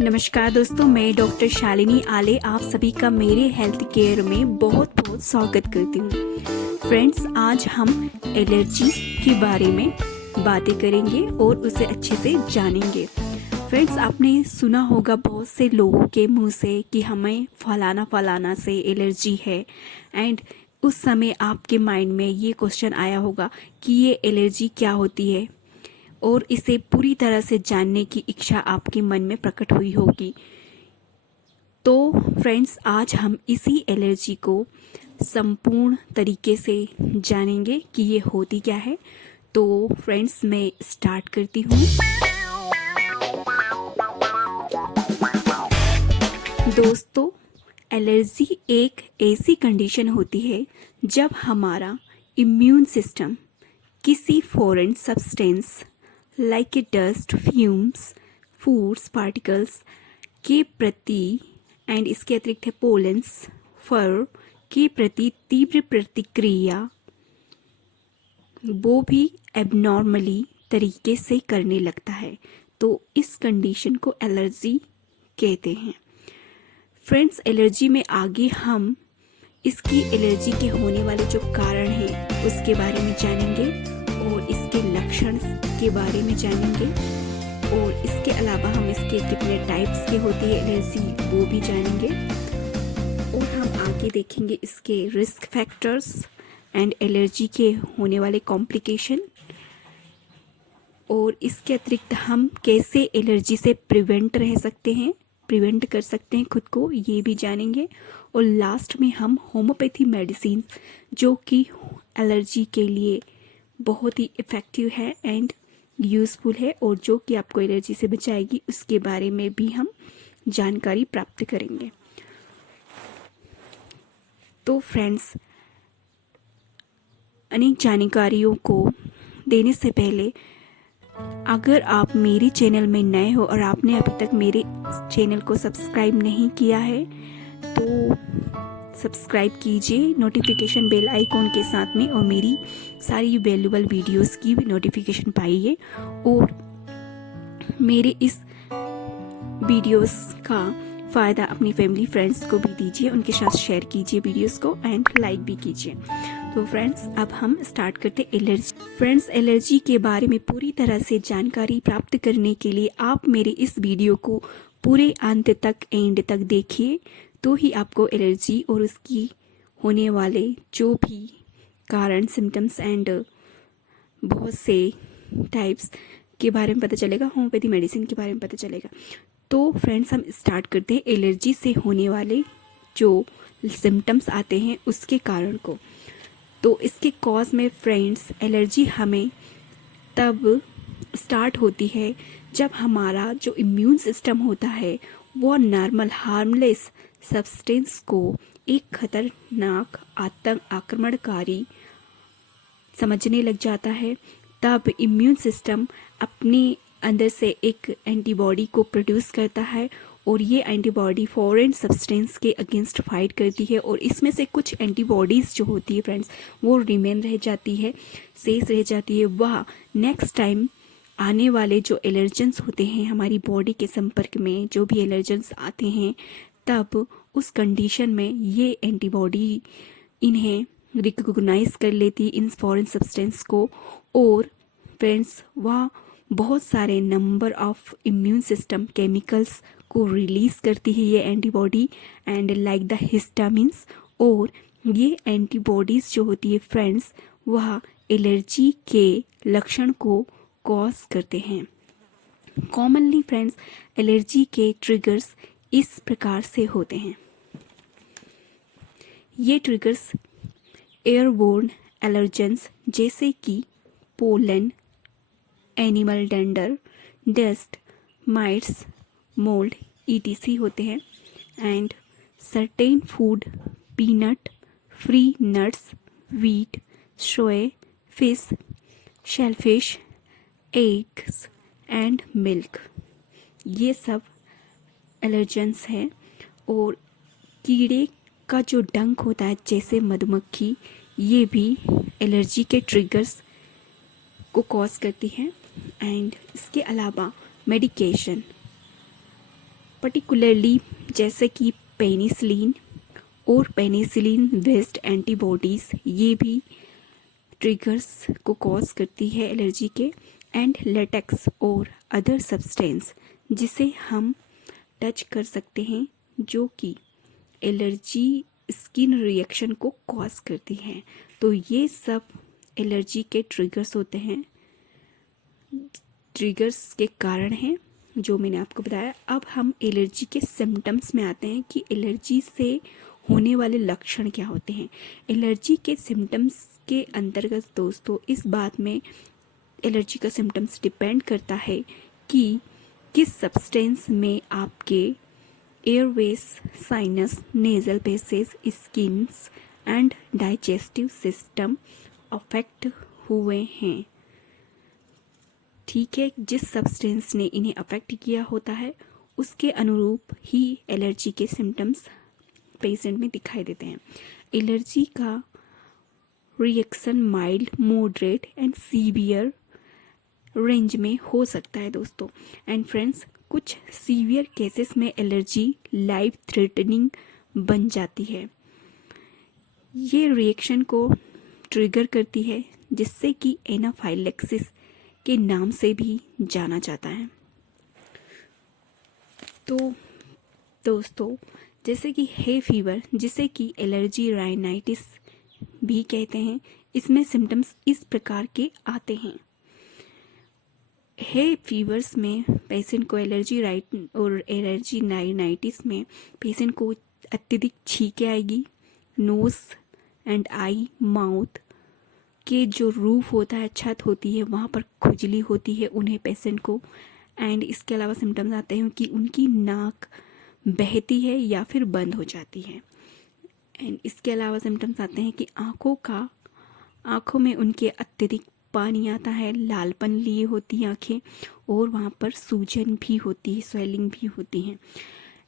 नमस्कार दोस्तों, मैं डॉक्टर शालिनी आले आप सभी का मेरे हेल्थ केयर में बहुत बहुत स्वागत करती हूँ। फ्रेंड्स, आज हम एलर्जी के बारे में बातें करेंगे और उसे अच्छे से जानेंगे। फ्रेंड्स, आपने सुना होगा बहुत से लोगों के मुंह से कि हमें फलाना फलाना से एलर्जी है, एंड उस समय आपके माइंड में ये क्वेश्चन आया होगा कि ये एलर्जी क्या होती है, और इसे पूरी तरह से जानने की इच्छा आपके मन में प्रकट हुई होगी। तो फ्रेंड्स, आज हम इसी एलर्जी को संपूर्ण तरीके से जानेंगे कि ये होती क्या है। तो फ्रेंड्स, मैं स्टार्ट करती हूँ। दोस्तों, एलर्जी एक ऐसी कंडीशन होती है जब हमारा इम्यून सिस्टम किसी foreign substance like dust, fumes, foods, particles के प्रति एंड इसके अतिरिक्त है पोलेंस, फर के प्रति तीव्र प्रतिक्रिया वो भी एबनॉर्मली तरीके से करने लगता है। तो इस कंडीशन को एलर्जी कहते हैं। फ्रेंड्स, एलर्जी में आगे हम इसकी एलर्जी के होने वाले जो कारण हैं उसके बारे में जानेंगे और इसके लक्षण के बारे में जानेंगे, और इसके अलावा हम इसके कितने टाइप्स के होती है एलर्जी वो भी जानेंगे, और हम आगे देखेंगे इसके रिस्क फैक्टर्स एंड एलर्जी के होने वाले कॉम्प्लिकेशन, और इसके अतिरिक्त हम कैसे एलर्जी से प्रिवेंट कर सकते हैं खुद को, ये भी जानेंगे। और लास्ट में हम होम्योपैथी मेडिसिन जो कि एलर्जी के लिए बहुत ही इफ़ेक्टिव है एंड यूज़फुल है और जो कि आपको एलर्जी से बचाएगी, उसके बारे में भी हम जानकारी प्राप्त करेंगे। तो फ्रेंड्स, अनेक जानकारियों को देने से पहले अगर आप मेरे चैनल में नए हो और आपने अभी तक मेरे चैनल को सब्सक्राइब नहीं किया है तो सब्सक्राइब कीजिए नोटिफिकेशन बेल आइकॉन के साथ में, और मेरी सारी वैल्यूबल वीडियोस की भी नोटिफिकेशन पाइए, और मेरे इस वीडियोस का फ़ायदा अपनी फैमिली फ्रेंड्स को भी दीजिए, उनके साथ शेयर कीजिए वीडियोस को एंड लाइक भी कीजिए। तो फ्रेंड्स, अब हम स्टार्ट करते एलर्जी। फ्रेंड्स, एलर्जी के बारे में पूरी तरह से जानकारी प्राप्त करने के लिए आप मेरे इस वीडियो को पूरे अंत तक एंड तक देखिए, तो ही आपको एलर्जी और उसकी होने वाले जो भी कारण, सिम्टम्स एंड बहुत से टाइप्स के बारे में पता चलेगा, होम्योपैथी मेडिसिन के बारे में पता चलेगा। तो फ्रेंड्स, हम स्टार्ट करते हैं एलर्जी से होने वाले जो सिम्टम्स आते हैं उसके कारण को। तो इसके कॉज में फ्रेंड्स, एलर्जी हमें तब स्टार्ट होती है जब हमारा जो इम्यून सिस्टम होता है वो नॉर्मल हार्मलेस सब्सटेंस को एक खतरनाक आक्रमणकारी समझने लग जाता है। तब इम्यून सिस्टम अपने अंदर से एक एंटीबॉडी को प्रोड्यूस करता है, और ये एंटीबॉडी फॉरेन सब्सटेंस के अगेंस्ट फाइट करती है, और इसमें से कुछ एंटीबॉडीज़ जो होती है फ्रेंड्स वो रिमेन रह जाती है, शेष रह जाती है। वह नेक्स्ट टाइम आने वाले जो एलर्जेंस होते हैं हमारी बॉडी के संपर्क में, जो भी एलर्जेंस आते हैं, तब उस कंडीशन में ये एंटीबॉडी इन्हें रिकॉग्नाइज कर लेती इन फॉरेन सब्सटेंस को, और फ्रेंड्स वह बहुत सारे number of immune system chemicals को रिलीज करती है ये antibody, and like the histamines, और ये एंटीबॉडीज़ जो होती है फ्रेंड्स वह एलर्जी के लक्षण को कॉज करते हैं। कॉमनली फ्रेंड्स, एलर्जी के ट्रिगर्स इस प्रकार से होते हैं। ये ट्रिगर्स एयरबोर्न एलर्जेंस जैसे कि pollen, animal dander, dust, mites, mould etc होते हैं, and certain food, peanut free nuts, wheat, soya, fish, shellfish, eggs and milk, ये सब एलर्जेंस हैं। और कीड़े का जो डंक होता है जैसे मधुमक्खी, ये भी एलर्जी के ट्रिगर्स को कॉज करती है। एंड इसके अलावा मेडिकेशन, पर्टिकुलरली जैसे कि पेनिसिलिन और पेनिसिलिन बेस्ड एंटीबॉडीज़, ये भी ट्रिगर्स को कॉज करती है एलर्जी के। एंड लेटेक्स और अदर सब्सटेंस जिसे हम टच कर सकते हैं, जो कि एलर्जी स्किन रिएक्शन को कॉज करती हैं। तो ये सब एलर्जी के ट्रिगर्स होते हैं, ट्रिगर्स के कारण हैं जो मैंने आपको बताया। अब हम एलर्जी के सिम्टम्स में आते हैं कि एलर्जी से होने वाले लक्षण क्या होते हैं। एलर्जी के सिम्टम्स के अंतर्गत दोस्तों इस बात में एलर्जी का सिम्टम्स डिपेंड करता है कि किस सब्सटेंस में आपके Airways, sinus, nasal passage, skins and digestive system affect हुए हैं। ठीक है, जिस सब्सटेंस ने इन्हें अफेक्ट किया होता है उसके अनुरूप ही एलर्जी के सिम्टम्स पेशेंट में दिखाई देते हैं। एलर्जी का reaction mild, moderate and severe range में हो सकता है दोस्तों। एंड फ्रेंड्स, कुछ सीवियर केसेस में एलर्जी लाइफ थ्रेटनिंग बन जाती है। ये रिएक्शन को ट्रिगर करती है, जिससे कि एनाफाइलेक्सिस के नाम से भी जाना जाता है। तो दोस्तों, जैसे कि हे फीवर, जिसे कि एलर्जी राइनाइटिस भी कहते हैं, इसमें सिम्टम्स इस प्रकार के आते हैं। हे फीवर्स में पेशेंट को एलर्जी राइनाइटिस में पेशेंट को अत्यधिक छींकें आएगी। नोज एंड आई, माउथ के जो रूफ होता है, छत होती है, वहाँ पर खुजली होती है उन्हें पेशेंट को। एंड इसके अलावा सिम्टम्स आते हैं कि उनकी नाक बहती है या फिर बंद हो जाती है। एंड इसके अलावा सिम्टम्स आते हैं कि आँखों में उनके अत्यधिक पानी आता है, लालपन लिए होती है आँखें, और वहाँ पर सूजन भी होती है, स्वेलिंग भी होती है।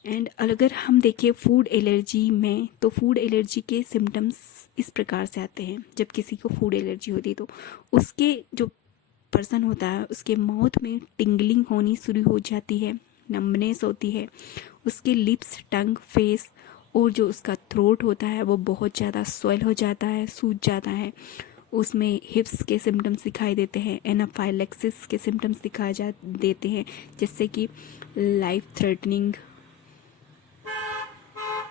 एंड अगर हम देखें फूड एलर्जी में, तो फूड एलर्जी के सिम्टम्स इस प्रकार से आते हैं। जब किसी को फूड एलर्जी होती है तो उसके जो पर्सन होता है उसके माउथ में टिंगलिंग होनी शुरू हो जाती है, नम्बनेस होती है, उसके लिप्स, टंग, फेस और जो उसका थ्रोट होता है वो बहुत ज़्यादा स्वेल हो जाता है, सूज जाता है। उसमें हिप्स के सिम्टम्स दिखाई देते हैं, एनाफाइलेक्सिस के सिम्टम्स दिखाई देते हैं, जिससे कि लाइफ थ्रेटनिंग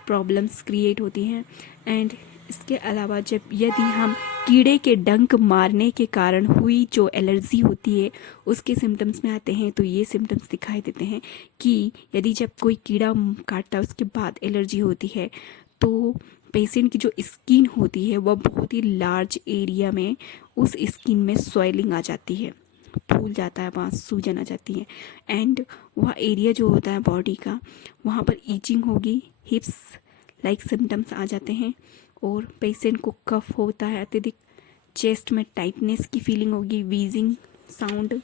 प्रॉब्लम्स क्रिएट होती हैं। एंड इसके अलावा यदि हम कीड़े के डंक मारने के कारण हुई जो एलर्जी होती है उसके सिम्टम्स में आते हैं, तो ये सिम्टम्स दिखाई देते हैं कि यदि जब कोई कीड़ा काटता है उसके बाद एलर्जी होती है, तो पेशेंट की जो स्किन होती है वह बहुत ही लार्ज एरिया में उस स्किन में स्वेलिंग आ जाती है, फूल जाता है, वहाँ सूजन आ जाती है। एंड वह एरिया जो होता है बॉडी का, वहाँ पर ईचिंग होगी, हिप्स लाइक सिम्टम्स आ जाते हैं, और पेशेंट को कफ होता है अत्यधिक, चेस्ट में टाइटनेस की फीलिंग होगी, वीजिंग साउंड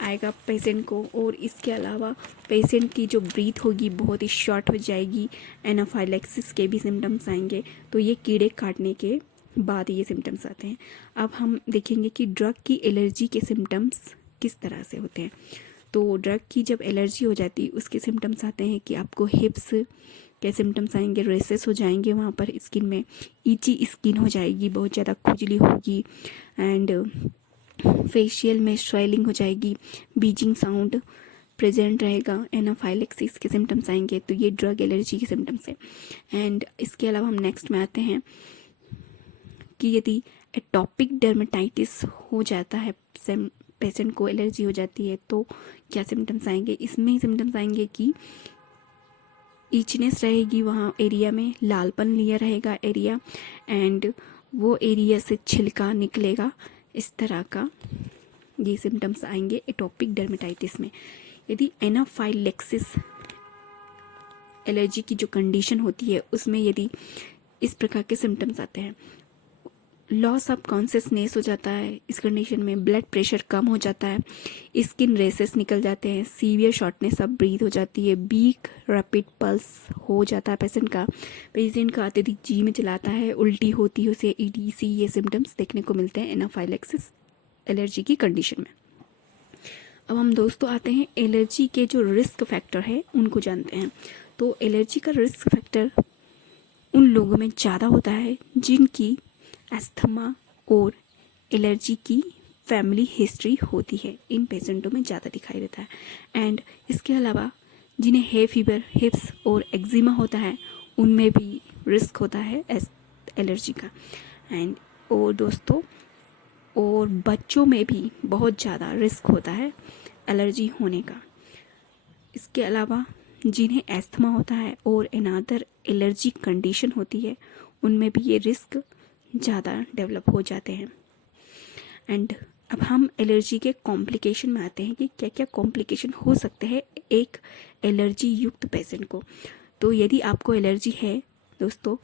आएगा पेशेंट को, और इसके अलावा पेशेंट की जो ब्रीथ होगी बहुत ही शॉर्ट हो जाएगी। एनाफाइलेक्सिस के भी सिम्टम्स आएंगे। तो ये कीड़े काटने के बाद ये सिम्टम्स आते हैं। अब हम देखेंगे कि ड्रग की एलर्जी के सिम्टम्स किस तरह से होते हैं। तो ड्रग की जब एलर्जी हो जाती है उसके सिम्टम्स आते हैं कि आपको हिप्स के सिम्टम्स आएंगे, रेसेस हो जाएंगे, वहाँ पर स्किन में ईची स्किन हो जाएगी, बहुत ज़्यादा खुजली होगी, एंड फेशियल में स्वेलिंग हो जाएगी, बीजिंग साउंड प्रेजेंट रहेगा, एनाफाइलेक्सिस के सिम्टम्स आएंगे। तो ये ड्रग एलर्जी के सिम्टम्स है। एंड इसके अलावा हम नेक्स्ट में आते हैं कि यदि एटॉपिक डर्मेटाइटिस हो जाता है, पेशेंट को एलर्जी हो जाती है, तो क्या सिम्टम्स आएंगे। इसमें सिम्टम्स आएंगे कि ईचनेस रहेगी, वहाँ एरिया में लालपन लिया रहेगा एरिया, एंड वो एरिया से छिलका निकलेगा, इस तरह का ये सिम्टम्स आएंगे एटॉपिक डर्मेटाइटिस में। यदि एनाफाइलेक्सिस एलर्जी की जो कंडीशन होती है उसमें यदि इस प्रकार के सिम्टम्स आते हैं, लॉस ऑफ कॉन्शियसनेस हो जाता है, इस कंडीशन में ब्लड प्रेशर कम हो जाता है, स्किन रेसेस निकल जाते हैं, सीवियर शॉर्टनेस ऑफ ब्रीथ हो जाती है, वीक रैपिड पल्स हो जाता है पेशेंट का अत्यधिक जी में चलाता है, उल्टी होती है उसे, EDC, ये सिम्टम्स देखने को मिलते हैं एनाफाइलेक्सिस एलर्जी की कंडीशन में। अब हम दोस्तों आते हैं एलर्जी के जो रिस्क फैक्टर है उनको जानते हैं। तो एलर्जी का रिस्क फैक्टर उन लोगों में ज़्यादा होता है जिनकी अस्थमा और एलर्जी की फैमिली हिस्ट्री होती है। इन पेशेंटों में ज़्यादा दिखाई देता है। एंड इसके अलावा जिन्हें है फीवर, हिप्स और एक्जिमा होता है उनमें भी रिस्क होता है एलर्जी का। एंड और दोस्तों और बच्चों में भी बहुत ज़्यादा रिस्क होता है एलर्जी होने का। इसके अलावा जिन्हें एस्थमा होता है और अनदर एलर्जी कंडीशन होती है उनमें भी ये रिस्क ज़्यादा डेवलप हो जाते हैं। एंड अब हम एलर्जी के कॉम्प्लिकेशन में आते हैं कि क्या क्या कॉम्प्लिकेशन हो सकते हैं एक एलर्जी युक्त पेशेंट को। तो यदि आपको एलर्जी है दोस्तों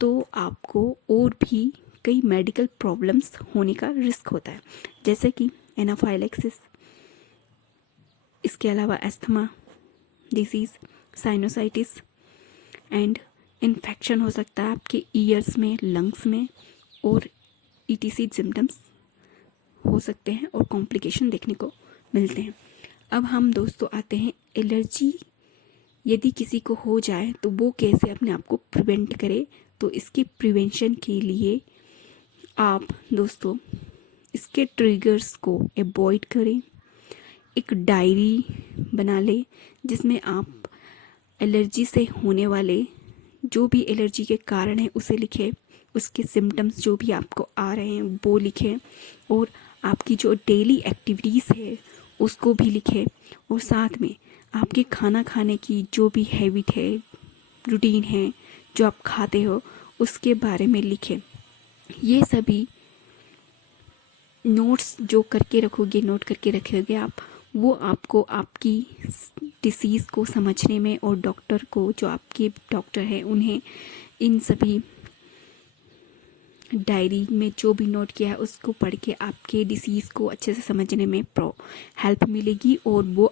तो आपको और भी कई मेडिकल प्रॉब्लम्स होने का रिस्क होता है, जैसे कि एनाफाइलेक्सिस, इसके अलावा asthma disease, sinusitis and infection हो सकता है आपके ईयर्स में, लंग्स में और ETC सिम्टम्स हो सकते हैं और कॉम्प्लिकेशन देखने को मिलते हैं। अब हम दोस्तों आते हैं एलर्जी यदि किसी को हो जाए तो वो कैसे अपने आप को प्रिवेंट करे। तो इसके प्रिवेंशन के लिए आप दोस्तों इसके ट्रिगर्स को अवॉइड करें। एक डायरी बना लें जिसमें आप एलर्जी से होने वाले जो भी एलर्जी के कारण है उसे लिखें, उसके सिम्टम्स जो भी आपको आ रहे हैं वो लिखें और आपकी जो डेली एक्टिविटीज़ है उसको भी लिखें और साथ में आपके खाना खाने की जो भी हैबिट है, रूटीन है, जो आप खाते हो उसके बारे में लिखें। ये सभी नोट्स जो करके रखोगे, नोट करके रखोगे आप, वो आपको आपकी डिसीज़ को समझने में और डॉक्टर को, जो आपके डॉक्टर हैं उन्हें इन सभी डायरी में जो भी नोट किया है उसको पढ़ के आपके डिसीज़ को अच्छे से समझने में हेल्प मिलेगी और वो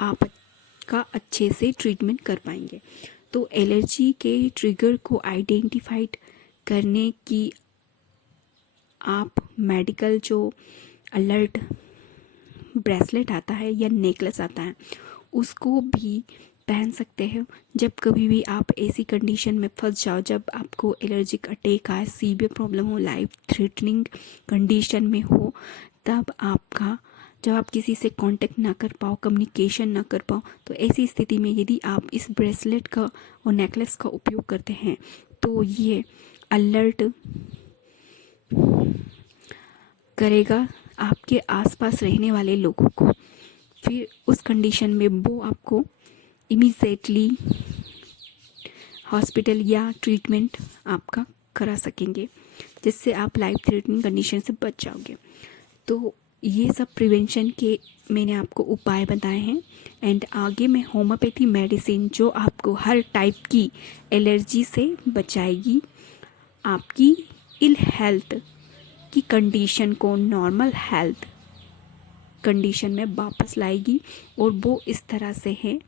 आपका अच्छे से ट्रीटमेंट कर पाएंगे। तो एलर्जी के ट्रिगर को आइडेंटिफाइड करने की आप मेडिकल जो अलर्ट ब्रेसलेट आता है या नेकलेस आता है उसको भी पहन सकते हैं। जब कभी भी आप ऐसी कंडीशन में फंस जाओ, जब आपको एलर्जिक अटैक आए, सीवियर प्रॉब्लम हो, लाइफ थ्रेटनिंग कंडीशन में हो, तब जब आप किसी से कांटेक्ट ना कर पाओ, कम्युनिकेशन ना कर पाओ, तो ऐसी स्थिति में यदि आप इस ब्रेसलेट का और नेकलेस का उपयोग करते हैं तो ये अलर्ट करेगा आपके आसपास रहने वाले लोगों को। फिर उस कंडीशन में वो आपको इमीडिएटली हॉस्पिटल या ट्रीटमेंट आपका करा सकेंगे, जिससे आप लाइफ थ्रेटनिंग कंडीशन से बच जाओगे। तो ये सब प्रिवेंशन के मैंने आपको उपाय बताए हैं। एंड आगे मैं होम्योपैथी मेडिसिन जो आपको हर टाइप की एलर्जी से बचाएगी, आपकी इल हेल्थ की कंडीशन को नॉर्मल हेल्थ कंडीशन में वापस लाएगी। और वो इस तरह से है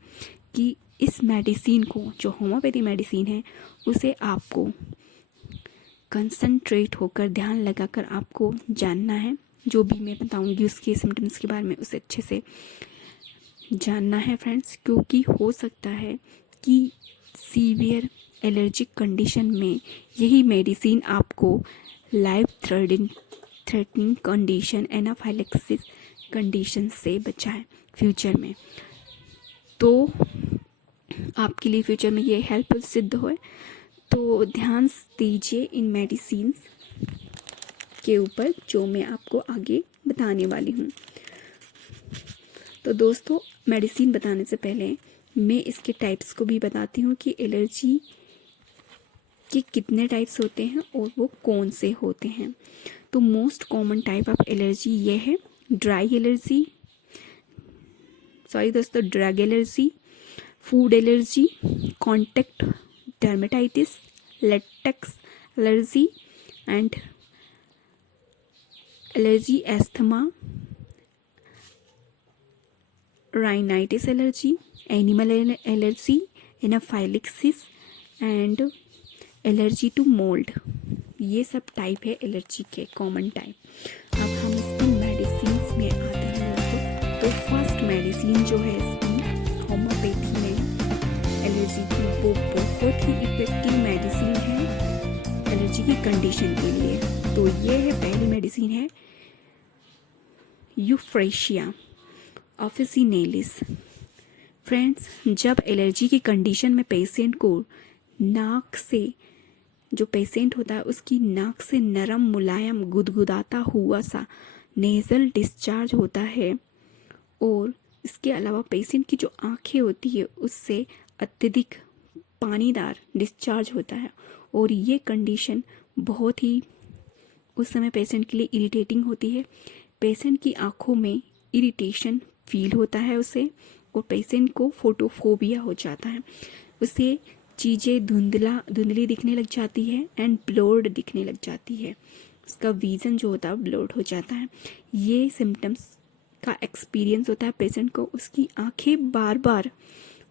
कि इस मेडिसिन को, जो होम्योपैथी मेडिसिन है, उसे आपको कंसंट्रेट होकर, ध्यान लगाकर आपको जानना है। जो भी मैं बताऊंगी उसके सिम्टम्स के बारे में उसे अच्छे से जानना है फ्रेंड्स, क्योंकि हो सकता है कि सीवियर एलर्जिक कंडीशन में यही मेडिसिन आपको life threatening condition, anaphylaxis condition से बचाए फ्यूचर में। तो आपके लिए फ्यूचर में ये हेल्पफुल सिद्ध होए। तो ध्यान दीजिए इन मेडिसिन के ऊपर जो मैं आपको आगे बताने वाली हूँ। तो दोस्तों मेडिसिन बताने से पहले मैं इसके टाइप्स को भी बताती हूँ कि एलर्जी के कितने टाइप्स होते हैं और वो कौन से होते हैं। तो most common type of allergy ये है dry allergy, drug allergy, food allergy, contact dermatitis, latex allergy and allergy asthma, rhinitis allergy, animal allergy, anaphylaxis and allergy to mold. ये सब टाइप है एलर्जी के, कॉमन टाइप। अब हम इसकी medicine में आते हैं दोस्तों। तो फर्स्ट मेडिसिन जो है इसकी होम्योपैथी में एलर्जी की, वो बहुत ही इफेक्टिव मेडिसिन है एलर्जी की कंडीशन के लिए। तो ये है पहली मेडिसिन है यूफ्रेशिया ऑफिसिनेलिस। फ्रेंड्स, जब एलर्जी की कंडीशन में पेशेंट को नाक से, जो पेशेंट होता है उसकी नाक से नरम मुलायम गुदगुदाता हुआ सा नेज़ल डिस्चार्ज होता है, और इसके अलावा पेशेंट की जो आंखें होती है उससे अत्यधिक पानीदार डिस्चार्ज होता है, और ये कंडीशन बहुत ही उस समय पेशेंट के लिए इरिटेटिंग होती है। पेशेंट की आंखों में इरिटेशन फील होता है उसे, और पेशेंट को फोटोफोबिया हो जाता है, उसे चीज़ें धुंधली दिखने लग जाती है एंड ब्लर्ड दिखने लग जाती है, उसका विज़न जो होता है ब्लर्ड हो जाता है। ये सिम्टम्स का एक्सपीरियंस होता है पेशेंट को, उसकी आंखें बार बार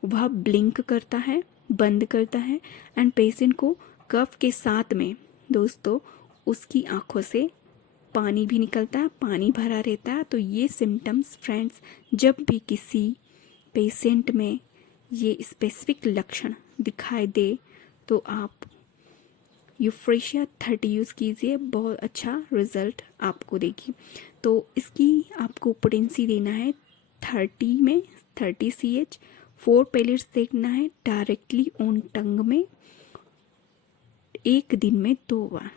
वह ब्लिंक करता है, बंद करता है, एंड पेशेंट को कफ के साथ में दोस्तों उसकी आंखों से पानी भी निकलता है, पानी भरा रहता है। तो ये सिम्टम्स फ्रेंड्स, जब भी किसी पेशेंट में ये स्पेसिफिक लक्षण दिखाई दे तो आप यूफ्रेशिया 30 यूज़ कीजिए, बहुत अच्छा रिजल्ट आपको देगी। तो इसकी आपको पोटेंसी देना है 30 में 30 CH, 4 पैलेट्स देखना है डायरेक्टली ऑन टंग में, एक दिन में 2 बार।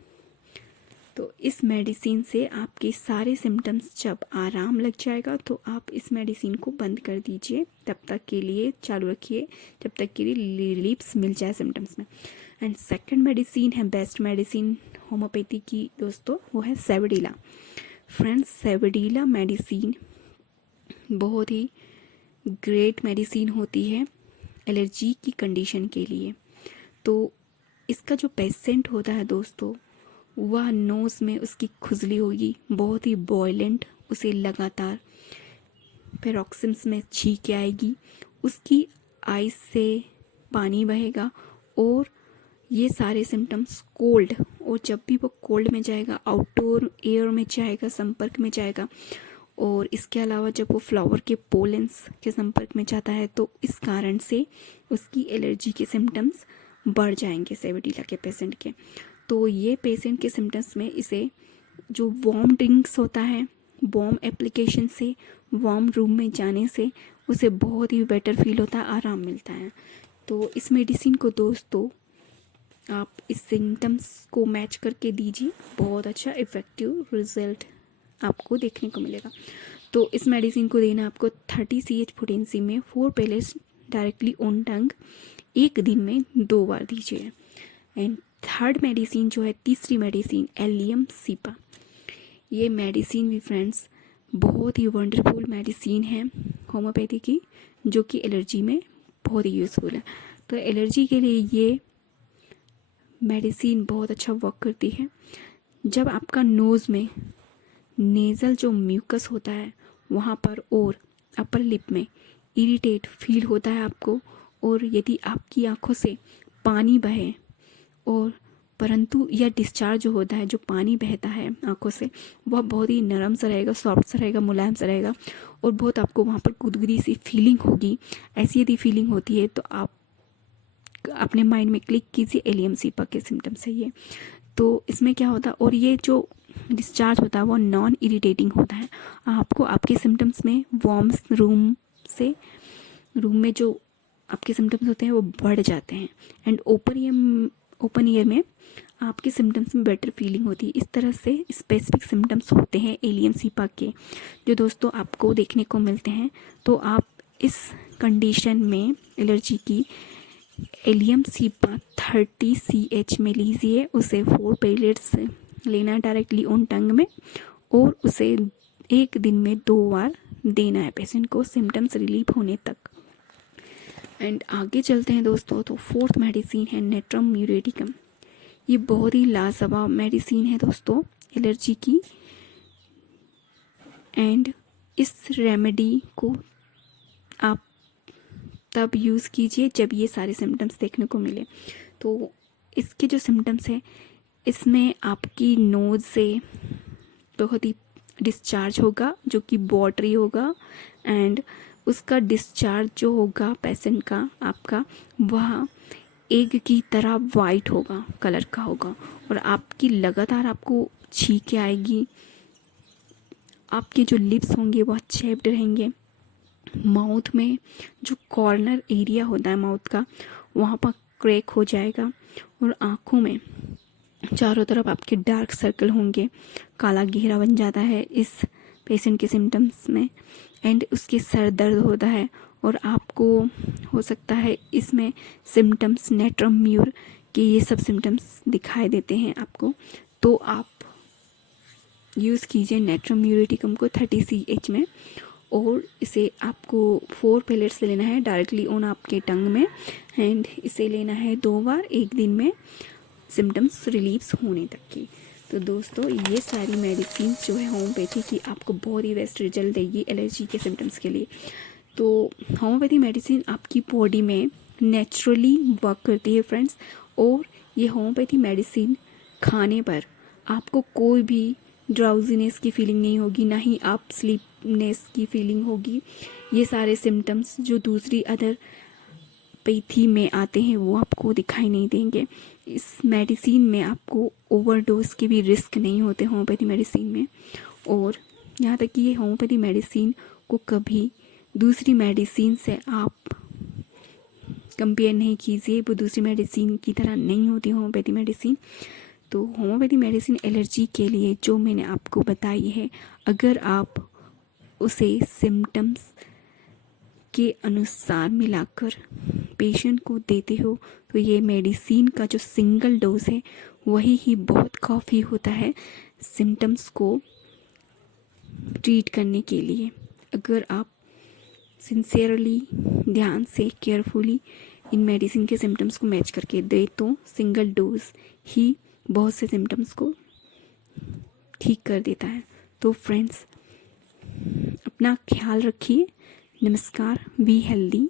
तो इस मेडिसिन से आपके सारे सिम्टम्स जब आराम लग जाएगा तो आप इस मेडिसिन को बंद कर दीजिए, तब तक के लिए चालू रखिए जब तक के लिए रिलीफ्स मिल जाए सिम्टम्स में। एंड सेकंड मेडिसिन है बेस्ट मेडिसिन होम्योपैथी की दोस्तों, वो है सेवडिला। फ्रेंड्स, सेवडिला मेडिसिन बहुत ही ग्रेट मेडिसिन होती है एलर्जी की कंडीशन के लिए। तो इसका जो पेशेंट होता है दोस्तों, वह नोज़ में उसकी खुजली होगी, बहुत ही बॉयलेंट, उसे लगातार पैरोक्सिम्स में छींक आएगी, उसकी आईज से पानी बहेगा, और ये सारे सिम्टम्स कोल्ड, और जब भी वो कोल्ड में जाएगा, आउटडोर एयर में जाएगा, संपर्क में जाएगा, और इसके अलावा जब वो फ्लावर के पोलेंस के संपर्क में जाता है तो इस कारण से उसकी एलर्जी के सिम्टम्स बढ़ जाएंगे सेवडिला के पेशेंट के। तो ये पेशेंट के सिम्टम्स में इसे जो वार्म ड्रिंक्स होता है, वार्म एप्लीकेशन से, वार्म रूम में जाने से उसे बहुत ही बेटर फील होता है, आराम मिलता है। तो इस मेडिसिन को दोस्तों आप इस सिम्टम्स को मैच करके दीजिए, बहुत अच्छा इफ़ेक्टिव रिजल्ट आपको देखने को मिलेगा। तो इस मेडिसिन को देना आपको 30 CH पोटेंसी में 4 पैलेट्स डायरेक्टली ऑन टंग, एक दिन में 2 बार दीजिए। एंड थर्ड मेडिसिन जो है, तीसरी मेडिसिन एलियम सीपा। ये मेडिसिन भी फ्रेंड्स बहुत ही वंडरफुल मेडिसिन है होम्योपैथी की, जो कि एलर्जी में बहुत ही यूज़फुल है। तो एलर्जी के लिए ये मेडिसिन बहुत अच्छा वर्क करती है। जब आपका नोज़ में नेज़ल जो म्यूकस होता है वहाँ पर और अपर लिप में इरिटेट फील होता है आपको, और यदि आपकी आंखों से पानी बहे, और परंतु यह डिस्चार्ज जो होता है, जो पानी बहता है आंखों से, वह बहुत ही नरम सा रहेगा, सॉफ्ट सा रहेगा, मुलायम सा रहेगा, और बहुत आपको वहाँ पर गुदगुदी सी फीलिंग होगी। ऐसी यदि फीलिंग होती है तो आप अपने माइंड में क्लिक कीजिए एलियम सीपा के सिम्टम्स है ये। तो इसमें क्या होता है, और ये जो डिस्चार्ज होता है वो नॉन इरिटेटिंग होता है, आपको आपके सिम्टम्स में वार्म रूम में जो आपके सिम्टम्स होते हैं वो बढ़ जाते हैं, एंड ओपन ईयर में आपके सिम्टम्स में बेटर फीलिंग होती है। इस तरह से स्पेसिफिक सिम्टम्स होते हैं एलियम सीपा के, जो दोस्तों आपको देखने को मिलते हैं। तो आप इस कंडीशन में एलर्जी की एलियम सीपा 30 CH में लीजिए, उसे 4 पैलेट्स लेना डायरेक्टली ऑन टंग में, और उसे एक दिन में 2 बार देना है पेशेंट को सिम्टम्स रिलीफ होने तक। एंड आगे चलते हैं दोस्तों, तो फोर्थ मेडिसिन है नेट्रम म्यूरेटिकम। ये बहुत ही लाजवाब मेडिसिन है दोस्तों एलर्जी की, एंड इस रेमेडी को आप तब यूज़ कीजिए जब ये सारे सिम्टम्स देखने को मिले। तो इसके जो सिम्टम्स हैं, इसमें आपकी नोज़ से बहुत ही डिस्चार्ज होगा जो कि वाटरी होगा, एंड उसका डिस्चार्ज जो होगा पेशेंट का आपका, वह एग की तरह वाइट होगा, कलर का होगा, और आपकी लगातार आपको छींकें आएगी, आपके जो लिप्स होंगे वह चेप्ड रहेंगे, माउथ में जो कॉर्नर एरिया होता है माउथ का वहाँ पर क्रैक हो जाएगा, और आँखों में चारों तरफ आपके डार्क सर्कल होंगे, काला घेरा बन जाता है इस पेशेंट के सिम्टम्स में, एंड उसके सर दर्द होता है, और आपको हो सकता है इसमें सिम्टम्स नेट्रम्यूर के ये सब सिम्टम्स दिखाई देते हैं आपको। तो आप यूज़ कीजिए नेट्रम्यूरेटिकम को 30 CH में, और इसे आपको 4 पैलेट्स लेना है डायरेक्टली ऑन आपके टंग में, एंड इसे लेना है 2 बार एक दिन में सिम्टम्स रिलीव्स होने तक की। तो दोस्तों ये सारी मेडिसिन जो है होम्योपैथी की आपको बहुत ही बेस्ट रिजल्ट देगी एलर्जी के सिम्टम्स के लिए। तो होम्योपैथी मेडिसिन आपकी बॉडी में नेचुरली वर्क करती है फ्रेंड्स, और ये होम्योपैथी मेडिसिन खाने पर आपको कोई भी ड्राउजीनेस की फीलिंग नहीं होगी, ना ही आप स्लीपनेस की फीलिंग होगी। ये सारे सिम्टम्स जो दूसरी अदर पैथी में आते हैं वो आपको दिखाई नहीं देंगे। इस मेडिसिन में आपको ओवरडोज के भी रिस्क नहीं होते होम्योपैथी मेडिसिन में, और यहाँ तक कि ये होम्योपैथी मेडिसिन को कभी दूसरी मेडिसिन से आप कंपेयर नहीं कीजिए, वो दूसरी मेडिसिन की तरह नहीं होती होम्योपैथी मेडिसिन। तो होम्योपैथी मेडिसिन एलर्जी के लिए जो मैंने आपको बताई है, अगर आप उसे सिम्टम्स के अनुसार मिलाकर पेशेंट को देते हो तो ये मेडिसिन का जो सिंगल डोज है वही ही बहुत काफ़ी होता है सिम्टम्स को ट्रीट करने के लिए। अगर आप सिंसियरली ध्यान से केयरफुली इन मेडिसिन के सिम्टम्स को मैच करके दे तो सिंगल डोज ही बहुत से सिम्टम्स को ठीक कर देता है। तो फ्रेंड्स अपना ख्याल रखिए। नमस्कार, बी हेल्दी।